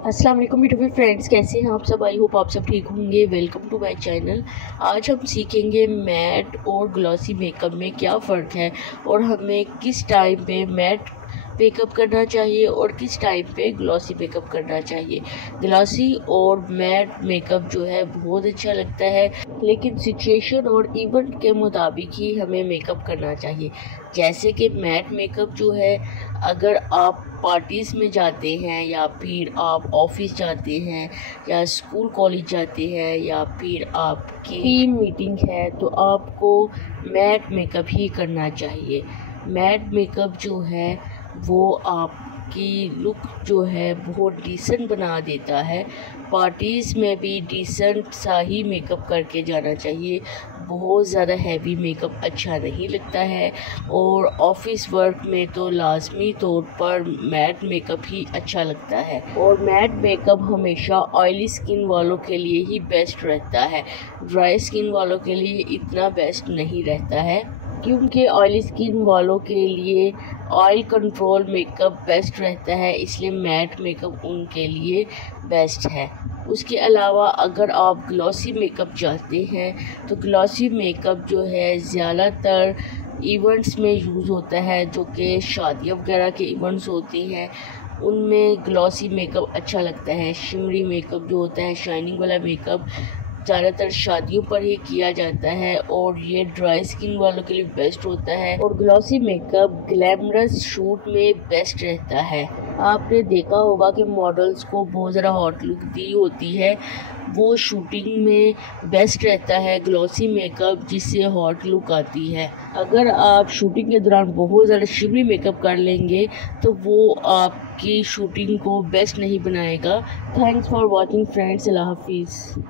अस्सलाम वालेकुम beautiful friends, कैसे हैं आप सब। आई होप आप सब ठीक होंगे। Welcome to my channel. आज हम सीखेंगे मैट और ग्लॉसी मेकअप में क्या फ़र्क है और हमें किस टाइम पे मैट मेकअप करना चाहिए और किस टाइम पे ग्लॉसी मेकअप करना चाहिए। ग्लॉसी और मैट मेकअप जो है बहुत अच्छा लगता है, लेकिन सिचुएशन और इवेंट के मुताबिक ही हमें मेकअप करना चाहिए। जैसे कि मैट मेकअप जो है, अगर आप पार्टीज़ में जाते हैं या फिर आप ऑफिस जाते हैं या स्कूल कॉलेज जाते हैं या फिर आपकी टीम मीटिंग है, तो आपको मैट मेकअप ही करना चाहिए। मैट मेकअप जो है वो आपकी लुक जो है बहुत डिसेंट बना देता है। पार्टीज़ में भी डिसेंट सा ही मेकअप करके जाना चाहिए। बहुत ज़्यादा हैवी मेकअप अच्छा नहीं लगता है और ऑफिस वर्क में तो लाजमी तौर पर मैट मेकअप ही अच्छा लगता है। और मैट मेकअप हमेशा ऑयली स्किन वालों के लिए ही बेस्ट रहता है, ड्राई स्किन वालों के लिए इतना बेस्ट नहीं रहता है, क्योंकि ऑयली स्किन वालों के लिए ऑयल कंट्रोल मेकअप बेस्ट रहता है, इसलिए मैट मेकअप उनके लिए बेस्ट है। उसके अलावा अगर आप ग्लॉसी मेकअप चाहते हैं तो ग्लॉसी मेकअप जो है ज़्यादातर इवेंट्स में यूज़ होता है, जो कि शादियाँ वगैरह के इवेंट्स होते हैं, उनमें ग्लॉसी मेकअप अच्छा लगता है। शिमरी मेकअप जो होता है, शाइनिंग वाला मेकअप, ज़्यादातर शादियों पर ही किया जाता है और ये ड्राई स्किन वालों के लिए बेस्ट होता है। और ग्लॉसी मेकअप ग्लैमरस शूट में बेस्ट रहता है। आपने देखा होगा कि मॉडल्स को बहुत ज़्यादा हॉट लुक दी होती है, वो शूटिंग में बेस्ट रहता है ग्लॉसी मेकअप, जिससे हॉट लुक आती है। अगर आप शूटिंग के दौरान बहुत ज़्यादा शिमरी मेकअप कर लेंगे तो वो आपकी शूटिंग को बेस्ट नहीं बनाएगा। Thanks for watching friends. अल्लाह हाफिज़।